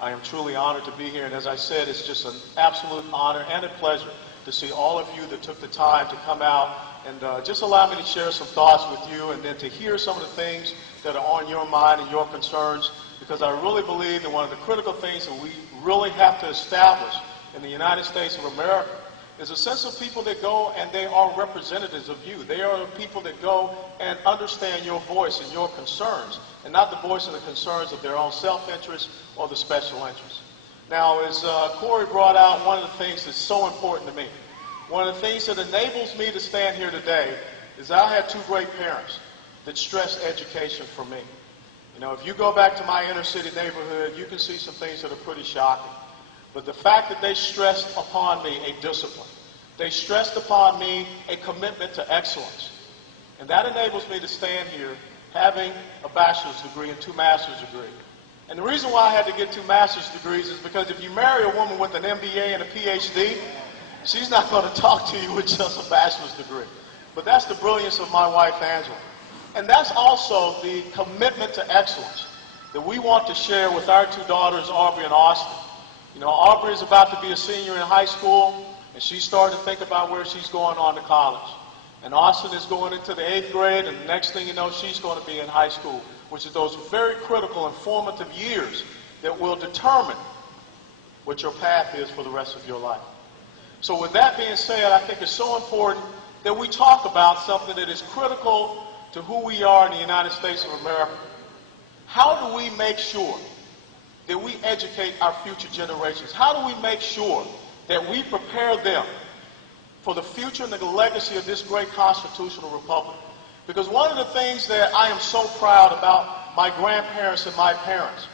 I am truly honored to be here, and as I said, it's just an absolute honor and a pleasure to see all of you that took the time to come out and just allow me to share some thoughts with you, and then to hear some of the things that are on your mind and your concerns, because I really believe that one of the critical things that we really have to establish in the United States of America is a sense of people that go and they are representatives of you. They are the people that go and understand your voice and your concerns, and not the voice and the concerns of their own self-interest or the special interest. Now, as Corey brought out, one of the things that's so important to me, one of the things that enables me to stand here today is I had two great parents that stressed education for me. You know, if you go back to my inner city neighborhood, you can see some things that are pretty shocking. But the fact that they stressed upon me a discipline, they stressed upon me a commitment to excellence. And that enables me to stand here having a bachelor's degree and two master's degrees. And the reason why I had to get two master's degrees is because if you marry a woman with an MBA and a PhD, she's not going to talk to you with just a bachelor's degree. But that's the brilliance of my wife, Angela. And that's also the commitment to excellence that we want to share with our two daughters, Aubrey and Austin. You know, Aubrey is about to be a senior in high school, and she's starting to think about where she's going on to college. And Austin is going into the 8th grade, and the next thing you know, she's going to be in high school, which is those very critical and formative years that will determine what your path is for the rest of your life. So with that being said, I think it's so important that we talk about something that is critical to who we are in the United States of America. How do we make sure that we educate our future generations? How do we make sure that we prepare them for the future and the legacy of this great constitutional republic? Because one of the things that I am so proud about my grandparents and my parents,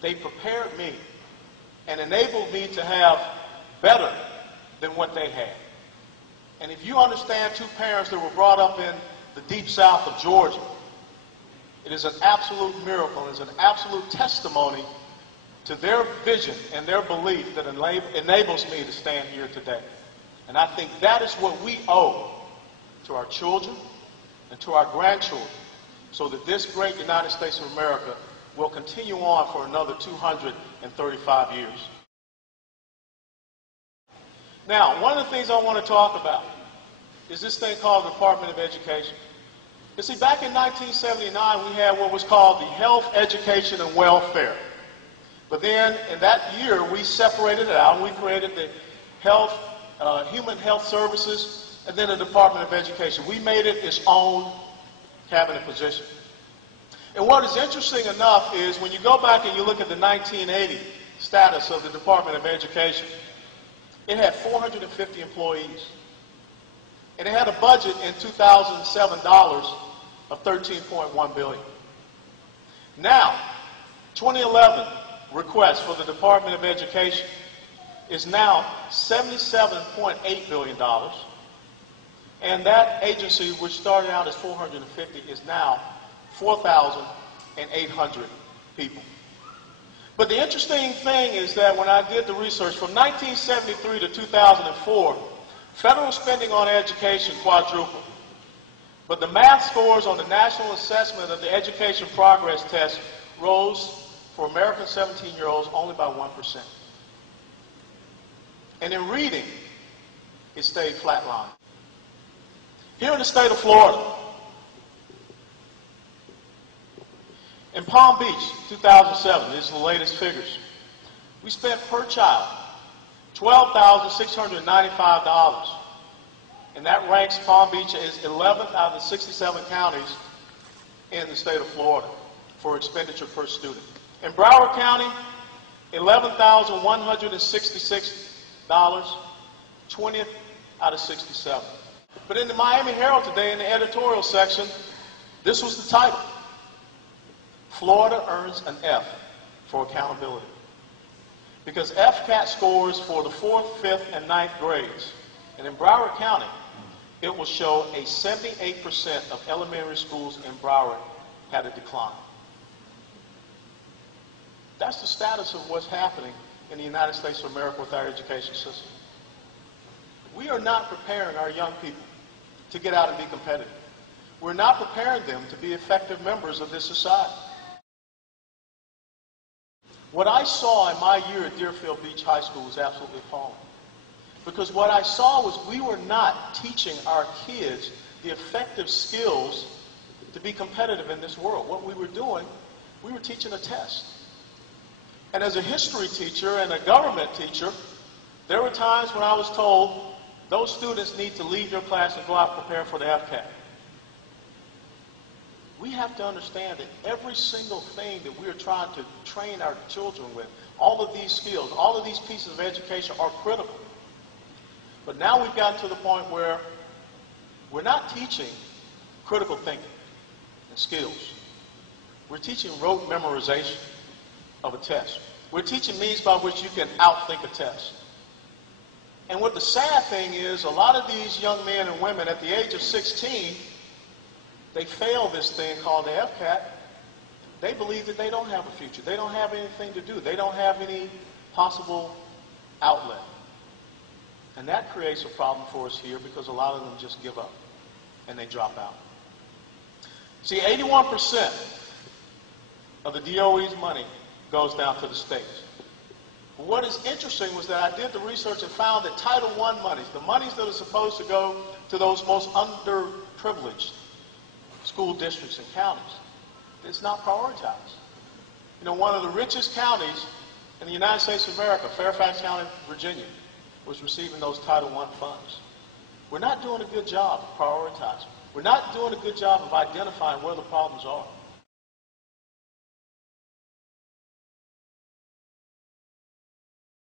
they prepared me and enabled me to have better than what they had. And if you understand two parents that were brought up in the deep south of Georgia, it is an absolute miracle. It is an absolute testimony to their vision and their belief that enables me to stand here today. And I think that is what we owe to our children and to our grandchildren, so that this great United States of America will continue on for another 235 years. Now, one of the things I want to talk about is this thing called the Department of Education. You see, back in 1979, we had what was called the Health, Education, and Welfare. But then, in that year, we separated it out, and we created the Health, Human Health Services, and then the Department of Education. We made it its own cabinet position. And what is interesting enough is when you go back and you look at the 1980 status of the Department of Education, it had 450 employees. And it had a budget in 2007 dollars of $13.1 billion. Now, 2011 request for the Department of Education is now $77.8 billion. And that agency, which started out as 450, is now 4,800 people. But the interesting thing is that when I did the research from 1973 to 2004, federal spending on education quadrupled. But the math scores on the National Assessment of the Education Progress Test rose for American 17-year-olds only by 1%. And in reading, it stayed flatlined. Here in the state of Florida, in Palm Beach, 2007, these are the latest figures, we spent per child $12,695. And that ranks Palm Beach as 11th out of the 67 counties in the state of Florida for expenditure per student. In Broward County, $11,166, 20th out of 67. But in the Miami Herald today, in the editorial section, this was the title: Florida earns an F for accountability. Because FCAT scores for the 4th, 5th, and 9th grades. And in Broward County, it will show a 78% of elementary schools in Broward had a decline. That's the status of what's happening in the United States of America with our education system. We are not preparing our young people to get out and be competitive. We're not preparing them to be effective members of this society. What I saw in my year at Deerfield Beach High School was absolutely appalling. Because what I saw was we were not teaching our kids the effective skills to be competitive in this world. What we were doing, we were teaching a test. And as a history teacher and a government teacher, there were times when I was told, those students need to leave your class and go out and prepare for the FCAT. We have to understand that every single thing that we are trying to train our children with, all of these skills, all of these pieces of education are critical. But now we've gotten to the point where we're not teaching critical thinking and skills. We're teaching rote memorization of a test. We're teaching means by which you can outthink a test. And what the sad thing is, a lot of these young men and women at the age of 16, they fail this thing called the FCAT. They believe that they don't have a future. They don't have anything to do. They don't have any possible outlet. And that creates a problem for us here because a lot of them just give up and they drop out. See, 81% of the DOE's money goes down to the states. But what is interesting was that I did the research and found that Title I monies, the monies that are supposed to go to those most underprivileged school districts and counties, it's not prioritized. You know, one of the richest counties in the United States of America, Fairfax County, Virginia, was receiving those Title I funds. We're not doing a good job of prioritizing. We're not doing a good job of identifying where the problems are.